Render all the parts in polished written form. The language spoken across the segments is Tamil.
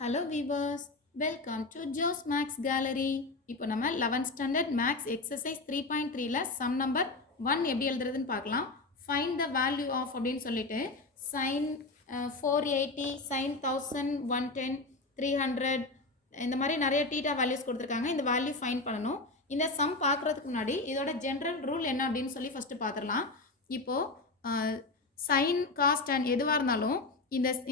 Hello viewers, welcome to Jo's maths gallery. இப்போ நம்ம 11th ஸ்டாண்டர்ட் மேக்ஸ் எக்ஸசைஸ் 3.3ல சம் நம்பர் 1 எப்படி எழுதுறதுன்னு பார்க்கலாம். ஃபைண்ட் த வேல்யூ ஆஃப் அப்படின்னு சொல்லிட்டு சைன் 480, சைன் 1110, 300 இந்த மாதிரி நிறைய டீட்டா வேல்யூஸ் கொடுத்துருக்காங்க. இந்த வேல்யூ ஃபைண்ட் பண்ணணும். இந்த சம் பார்க்குறதுக்கு முன்னாடி இதோட ஜென்ரல் ரூல் என்ன அப்படின்னு சொல்லி ஃபஸ்ட்டு பார்த்துடலாம். இப்போது சைன் காஸ் tan எதுவாக இருந்தாலும்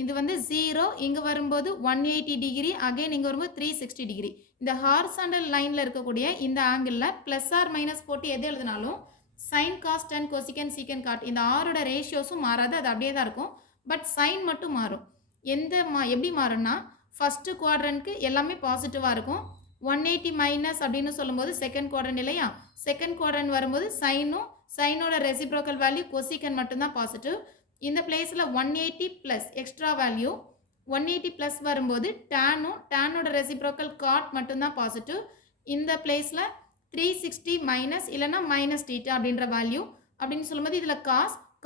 இது வந்து 0 இங்கே வரும்போது 180 டிகிரி, அகைன் இங்கே வரும்போது 360 டிகிரி. இந்த ஹாரிசாண்டல் லைனில் இருக்கக்கூடிய இந்த ஆங்கிளில் ப்ளஸ் ஆர் மைனஸ் போட்டு எது எழுதினாலும் சைன் காஸ் tan கொசிகன் சீக்கன் காட் இந்த ஆரோட ரேஷியோஸும் மாறாது, அது அப்படியே தான் இருக்கும். பட் சைன் மட்டும் மாறும். எப்படி மாறும்னா ஃபஸ்ட்டு குவாட்ரண்ட்க்கு எல்லாமே பாசிட்டிவாக இருக்கும். 180 மைனஸ் அப்படின்னு சொல்லும்போது செகண்ட் குவாட்ரண்ட் இல்லையா, செகண்ட் குவாட்ரண்ட் வரும்போது சைனோட ரெசிப்ரோக்கல் வேல்யூ கொசிகன் மட்டும்தான் பாசிட்டிவ். இந்த பிளேஸில் 180 ப்ளஸ் எக்ஸ்ட்ரா வேல்யூ 180 ப்ளஸ் வரும்போது டேனோட ரெசிப்ரோக்கல் காட் மட்டும்தான் பாசிட்டிவ். இந்த பிளேஸில் 360 மைனஸ் இல்லைனா மைனஸ் டீட்டா அப்படின்ற வேல்யூ அப்படின்னு சொல்லும்போது இதில்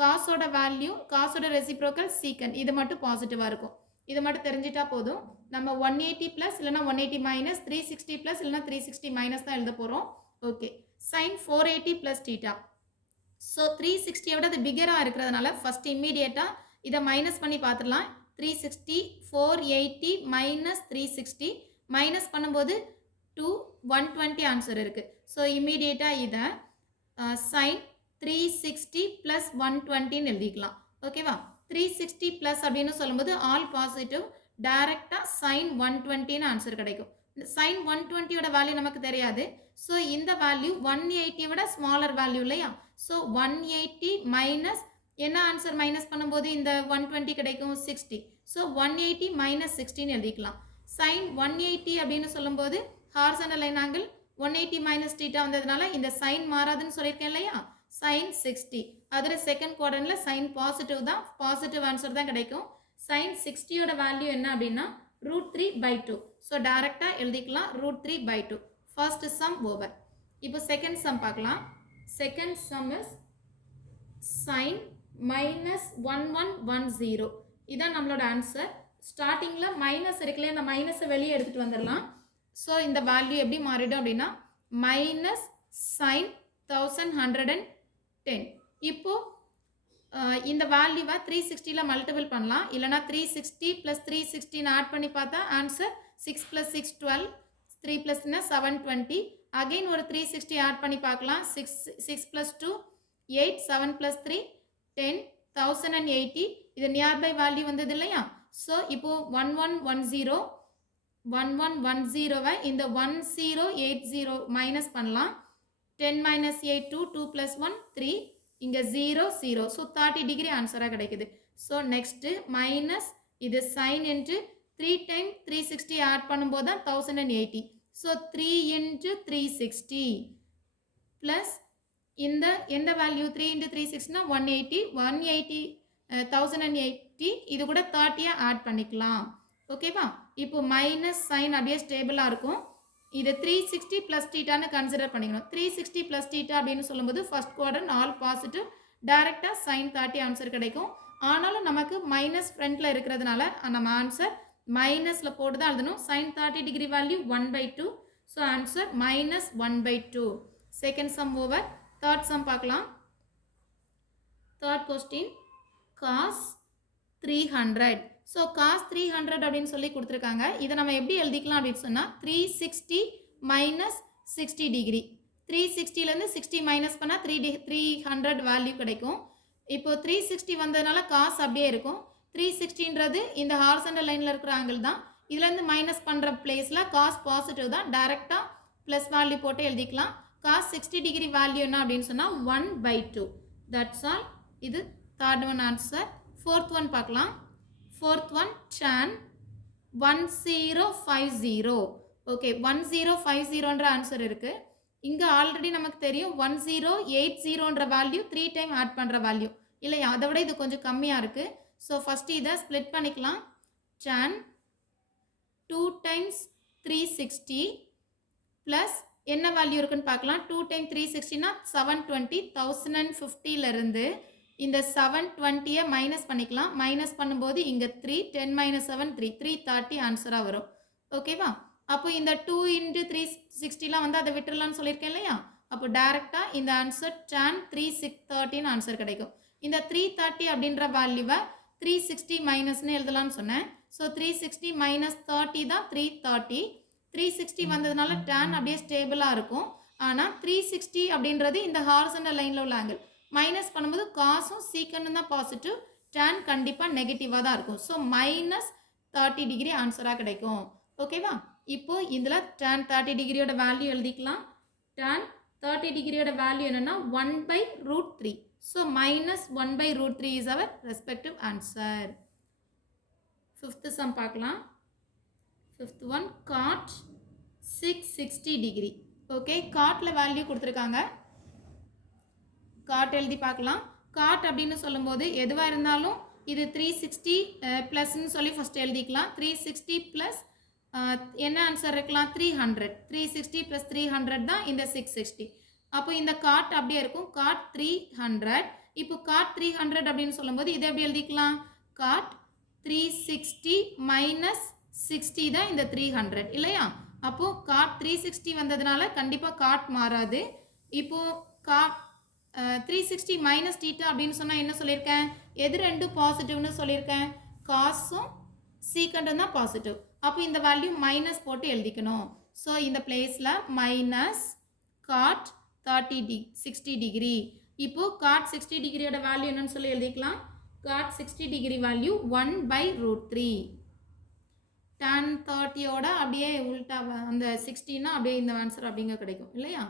காசோட வேல்யூ காசோட ரெசிப்ரோக்கல் சீக்கன் இது மட்டும் பாசிட்டிவாக இருக்கும். இது மட்டும் தெரிஞ்சிட்டா போதும். நம்ம 180 ப்ளஸ் இல்லைனா 180 மைனஸ் 360 ப்ளஸ் இல்லைனா 360 மைனஸ் தான் எழுத போகிறோம். Okay, sine 480 plus theta. So 360 விட அது பிகராக இருக்கிறதுனால ஃபஸ்ட் இம்மீடியட்டாக இதை மைனஸ் பண்ணி பார்த்துடலாம். 360 480 மைனஸ் 360 மைனஸ் பண்ணும்போது 120 ஆன்சர் இருக்குது. ஸோ இம்மீடியட்டாக இதை சைன் 360 ப்ளஸ் 120ன்னு எழுதிக்கலாம். ஓகேவா, 360 ப்ளஸ் அப்படின்னு சொல்லும்போது ஆல் பாசிட்டிவ், டைரெக்டாக சைன் 120ன்னு ஆன்சர் கிடைக்கும். சைன் 120யோட வேல்யூ நமக்கு தெரியாது. ஸோ இந்த வேல்யூ 180 விட ஸ்மாலர் வேல்யூ இல்லையா. ஸோ 180 மைனஸ் என்ன ஆன்சர் மைனஸ் பண்ணும்போது இந்த 120 கிடைக்கும் 60. ஸோ 180 மைனஸ் 60ன்னு எழுதிக்கலாம். சைன் 180 அப்படின்னு சொல்லும்போது horizontal line angle 180 minus theta வந்ததுனால இந்த சைன் மாறாதுன்னு சொல்லியிருக்கேன் இல்லையா. சைன் 60 அதில் செகண்ட் குவாட்ரண்ட்டில் சைன் பாசிட்டிவ் தான், பாசிட்டிவ் ஆன்சர் தான் கிடைக்கும். சைன் 60யோட வேல்யூ என்ன அப்படின்னா √3/2. ஸோ டைரெக்டாக எழுதிக்கலாம் √3/2. First sum over. இப்போ செகண்ட் சம் பார்க்கலாம். Second sum is sine -1110. இதான் நம்மளோட ஆன்சர். ஸ்டார்டிங்கில் மைனஸ் இருக்குல்ல, இந்த மைனஸை வெளியே எடுத்துகிட்டு வந்துடலாம். ஸோ இந்த வேல்யூ எப்படி மாறிடும் அப்படின்னா மைனஸ் சைன் 1110. இப்போது இந்த வேல்யூவை 360ல் மல்டிபிள் பண்ணலாம், இல்லைனா 360 ப்ளஸ் 316 ஆட் பண்ணி பார்த்தா ஆன்சர் 6 + 6 12, 3 + 720. அகெயின் ஒரு 360 ஆட் பண்ணி பார்க்கலாம். 6 + 2 8, 7 + 3 10, 1080. இது நியர்பை வேல்யூ வந்தது இல்லையா. ஸோ இப்போது 1110வை இந்த 1080 மைனஸ் பண்ணலாம். 10 - 8 2, 2 + 1 3, இங்கே 0 0. ஸோ 30 டிகிரி ஆன்சராக கிடைக்குது. ஸோ நெக்ஸ்ட்டு மைனஸ் இது சைன் இன்ட்டு 3 டைம் 360 ஆட் பண்ணும்போது தான் 1080. ஸோ 3 × 360 ப்ளஸ் எந்த வேல்யூ 3 × 360னா 180. 1080 இது கூட 30 ஆட் பண்ணிக்கலாம். ஓகேவா, இப்போ மைனஸ் சைன் அப்படியே ஸ்டேபிளாக இருக்கும். இது 360 ப்ளஸ் டீட்டான்னு கன்சிடர் பண்ணிக்கணும். 360 ப்ளஸ் டீட்டா அப்படின்னு சொல்லும்போது ஃபர்ஸ்ட் குவாட்ரண்ட் ஆல் பாசிட்டிவ், டைரெக்டாக சைன் 30 ஆன்சர் கிடைக்கும். ஆனாலும் நமக்கு மைனஸ் ஃப்ரண்ட்டில் இருக்கிறதுனால நம்ம ஆன்சர் மைனஸில் போட்டு தான் எழுதணும். Sine 30 degree value 1/2. So answer -1/2. Second sum over. Third sum பார்க்கலாம். Third question cos 300. So cos 300 அப்படின்னு சொல்லி கொடுத்துருக்காங்க. இதை நம்ம எப்படி எழுதிக்கலாம் அப்படின்னு சொன்னால் 360 மைனஸ் 60 டிகிரி. 360லேருந்து 60 மைனஸ் பண்ணால் 300 வேல்யூ கிடைக்கும். இப்போது 360 வந்ததுனால காஸ் அப்படியே இருக்கும். 360ன்றது இந்த ஹாரிசாண்டல் லைனில் இருக்கிற ஆங்கிள் தான். இதுலேருந்து மைனஸ் பண்ணுற பிளேஸில் காஸ் பாசிட்டிவ் தான், டைரெக்டாக ப்ளஸ் வேல்யூ போட்டு எழுதிக்கலாம். காஸ் 60 டிகிரி வேல்யூ என்ன அப்படின்னு சொன்னால் 1/2. That's all. இது third one answer. Fourth one பார்க்கலாம். Fourth one tan 1050. ஓகே, 1050ன்ற ஆன்சர் இருக்குது. இங்கே ஆல்ரெடி நமக்கு தெரியும் 1080ன்ற வேல்யூ 3 டைம் ஆட் பண்ணுற வேல்யூ இல்லையா, அதை விட இது கொஞ்சம் கம்மியாக இருக்குது. ஸோ ஃபஸ்ட்டு இதை ஸ்ப்ளிட் பண்ணிக்கலாம். tan 2 டைம்ஸ் 360 ப்ளஸ் என்ன வேல்யூ இருக்குன்னு பார்க்கலாம். 2 டைம் 360னா 720. 1050லேருந்து இந்த 720 மைனஸ் பண்ணிக்கலாம். மைனஸ் பண்ணும்போது இங்கே 3 10 மைனஸ் 7 3 330 ஆன்சராக வரும். ஓகேவா? அப்போ இந்த 2 இன்ட்டு 360லாம் வந்து அதை விட்டுறலாம்னு சொல்லியிருக்கேன் இல்லையா? அப்போ டேரெக்டாக இந்த ஆன்சர் tan 330 ஆன்சர் கிடைக்கும். இந்த 330 அப்படின்ற வேல்யூவை 360 மைனஸ்னு எழுதலாம்னு சொன்னேன். ஸோ 360 மைனஸ் 30 தான் 330. 360 வந்ததுனால tan அப்படியே ஸ்டேபிளாக இருக்கும். ஆனால் 360 அப்படின்றது இந்த ஹாரிசன்டல் லைனில் உள்ள ஆங்கிள். மைனஸ் பண்ணும்போது காசும் சீக்கண்டும் தான் பாசிட்டிவ், tan கண்டிப்பாக நெகட்டிவாக தான் இருக்கும். ஸோ மைனஸ் 30 டிகிரி ஆன்சராக கிடைக்கும். ஓகேவா? இப்போ இதில் tan 30 டிகிரியோட வேல்யூ எழுதிக்கலாம். tan 30 டிகிரியோட வேல்யூ என்னென்னா 1/√3. So minus 1/√3 is our respective answer. Fifth sum பார்க்கலாம். Fifth one cot 660 degree. Okay, காட்டில் வேல்யூ கொடுத்துருக்காங்க. காட் எழுதி பார்க்கலாம். காட் அப்படின்னு சொல்லும்போது எதுவாக இருந்தாலும் இது 360 ப்ளஸ்ன்னு சொல்லி ஃபஸ்ட்டு எழுதிக்கலாம். 360 ப்ளஸ் என்ன ஆன்சர் இருக்கலாம்? 300. 360 ப்ளஸ் 300 தான் இந்த 660. அப்போ இந்த காட் அப்படியே இருக்கும். காட் 300. இப்போ காட் 300 அப்படின்னு சொல்லும்போது இதை எப்படி எழுதிக்கலாம்? காட் 360 மைனஸ் 60 தான் இந்த 300 இல்லையா? அப்போது காட் 360 வந்ததுனால கண்டிப்பாக காட் மாறாது. இப்போது காட் 360 மைனஸ் தீட்டா அப்படின்னு சொன்னால் என்ன சொல்லியிருக்கேன்? எது ரெண்டும் பாசிட்டிவ்னு சொல்லியிருக்கேன்? காசும் சீக்கண்டும் தான் பாசிட்டிவ். அப்போ இந்த வேல்யூ மைனஸ் போட்டு எழுதிக்கணும். ஸோ இந்த பிளேஸில் மைனஸ் காட் 60 டிகிரி. இப்போது காட் 60 டிகிரியோட வேல்யூ என்னன்னு சொல்லி எழுதிக்கலாம். Cot 60 degree value 1/√3. tan 30யோட அப்படியே உல்டா அந்த 60னா அப்படியே இந்த ஆன்சர் அப்படிங்க கிடைக்கும் இல்லையா?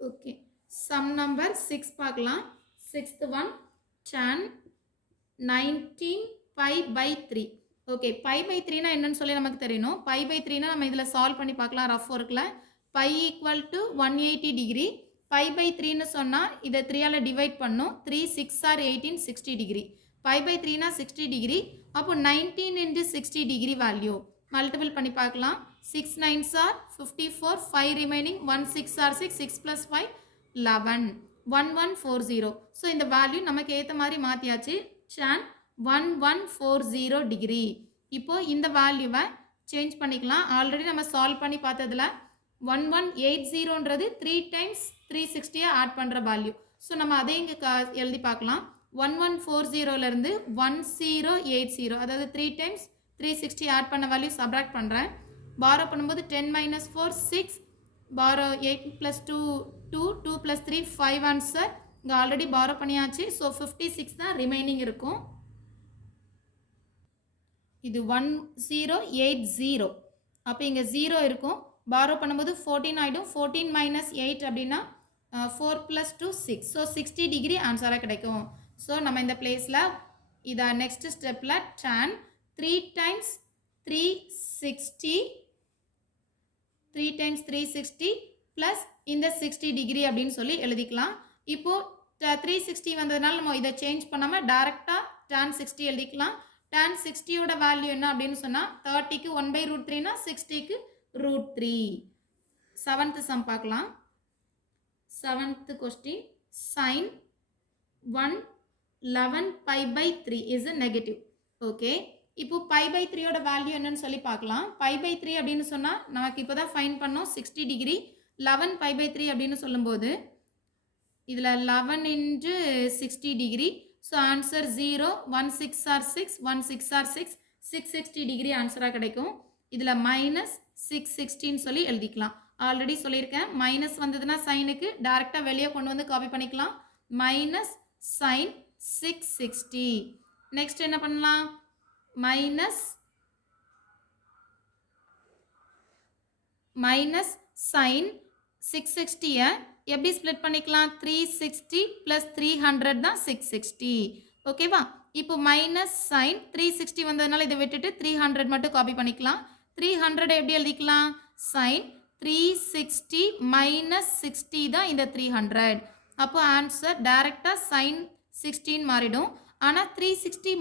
ஓகே, சம் நம்பர் 6 பார்க்கலாம். Sixth one tan 19 π/3. ஓகே, π/3னா என்னன்னு சொல்லி நமக்கு தெரியணும். π/3னா நம்ம இதில் சால்வ் பண்ணி பார்க்கலாம். ரஃப் ஒர்க்கில் π = 180 டிகிரி. π/3ன்னு சொன்னால் இதை 3ஆல் டிவைட் பண்ணும். 3 6 ஆர் 18 60 டிகிரி. π/3னா 60 டிகிரி. அப்போ 19 into 60 டிகிரி வேல்யூ மல்டிபிள் பண்ணி பார்க்கலாம். 6 9s are 54, 5 remaining, 1 6 are 6, 6 plus 5 11, 1140. So இந்த வேல்யூ நமக்கு ஏற்ற மாதிரி மாற்றியாச்சு. tan 1140 degree. இப்போது இந்த வேல்யூவை சேஞ்ச் பண்ணிக்கலாம். ஆல்ரெடி நம்ம சால்வ் பண்ணி பார்த்ததில் 1180ன்றது 3 times 360 ஆட் பண்ணுற வேல்யூ. ஸோ நம்ம அதே இங்கே எழுதி பார்க்கலாம். 1140லேருந்து 1080, அதாவது 3 times 360 ஆட் பண்ண வேல்யூ சப்ராக்ட் பண்ணுறேன். பாரோ பண்ணும்போது 10 minus 4 6, borrow 8 plus 2 2, 2 plus 3 5 answer. இங்கே ஆல்ரெடி பாரோ பண்ணியாச்சு. ஸோ 56 தான் ரிமைனிங் இருக்கும். இது 1080. அப்போ இங்கே 0 இருக்கும். பாரோ பண்ணும்போது 14 ஆகிடும். 14 minus 8 அப்படின்னா 4 plus 2 6. ஸோ 60 டிகிரி ஆன்சராக கிடைக்கும். ஸோ நம்ம இந்த பிளேஸில் இதை நெக்ஸ்ட் ஸ்டெப்பில் tan 3 times 360 ப்ளஸ் இந்த 60 டிகிரி அப்படின்னு சொல்லி எழுதிக்கலாம். இப்போது 360 வந்ததுனால நம்ம இதை சேஞ்ச் பண்ணாமல் டேரெக்டாக tan 60 எழுதிக்கலாம். tan 60யோட வேல்யூ என்ன அப்படின்னு சொன்னால் 30க்கு 1/√3னா 60க்கு √3. செவன்த் சம் பார்க்கலாம். Seventh question sin 111 π/3 is negative. Okay, இப்போ π/3யோட வேல்யூ என்னன்னு சொல்லி பார்க்கலாம். π/3 அப்படின்னு சொன்னால் நமக்கு இப்போ தான் ஃபைன் பண்ணோம் 60 டிகிரி. 11 π/3 அப்படின்னு சொல்லும்போது இதில் 11 into 60 degree. So answer 0, 1 6 are 6, 1 6 are 6, 660 degree ஆன்சராக கிடைக்கும். இதில் மைனஸ் 660ன்னு சொல்லி எழுதிக்கலாம். ஆல்ரெடி சொல்லியிருக்கேன், மைனஸ் வந்ததுன்னா சைனுக்கு டேரெக்டாக வெளியே கொண்டு வந்து காப்பி பண்ணிக்கலாம். Minus sign 660. நெக்ஸ்ட் என்ன பண்ணலாம்? மைனஸ் சைன் 660-ஐ எப்படி ஸ்ப்ளிட் பண்ணிக்கலாம்? 360 ப்ளஸ் 300 தான் 660. ஓகேவா? இப்போ மைனஸ் சைன் 360 வந்ததுனால இதை விட்டுட்டு 300 மட்டும் காப்பி பண்ணிக்கலாம். 300 எப்படி எழுதிக்கலாம்? சைன் 360 மைனஸ் 60 தான் இந்த 300. அப்போ ஆன்சர் டைரெக்டாக சைன் 16 மாறிடும். ஆனால் 360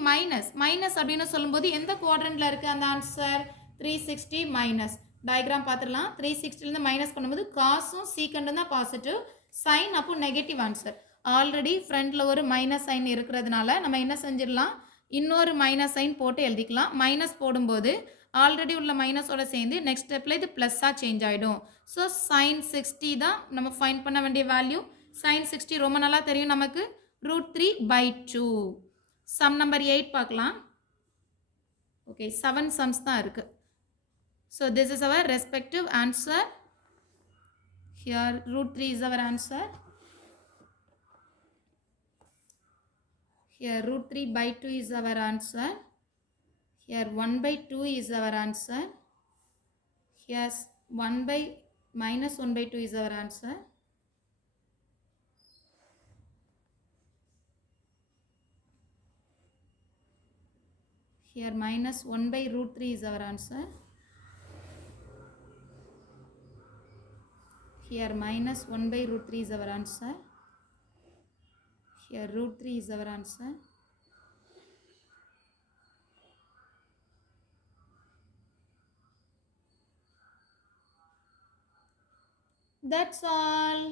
மைனஸ் அப்படின்னு சொல்லும்போது எந்த குவாட்ரண்ட்டில் இருக்குது அந்த ஆன்சர்? 360 மைனஸ். டயக்ராம் பார்த்துடலாம். 360லேருந்து மைனஸ் பண்ணும்போது காசும் சீக்கண்டும் தான் பாசிட்டிவ், சைன் அப்போ நெகட்டிவ் ஆன்சர். ஆல்ரெடி ஃப்ரண்ட்டில் ஒரு மைனஸ் சைன் இருக்கிறதுனால நம்ம என்ன செஞ்சிடலாம், இன்னொரு மைனஸ் சைன் போட்டு எழுதிக்கலாம். மைனஸ் போடும்போது ஆல்ரெடி உள்ள மைனஸோட சேர்ந்து நெக்ஸ்ட் ஸ்டெப்பில் இது ப்ளஸ்ஸாக சேஞ்ச் ஆகிடும். ஸோ sin 60 தான் நம்ம ஃபைண்ட் பண்ண வேண்டிய வேல்யூ. sin 60 ரொம்ப நல்லா தெரியும் நமக்கு, √3/2. சம் நம்பர் 8 பார்க்கலாம். ஓகே, 7 sums தான் இருக்குது. So this is our respective answer. Here √3 is our answer. Here √3/2 is our answer. Here 1/2 is our answer. Here -1/2 is our answer. Here -1/√3 is our answer. Here -1/√3 is our answer. Here √3 is our answer. That's all.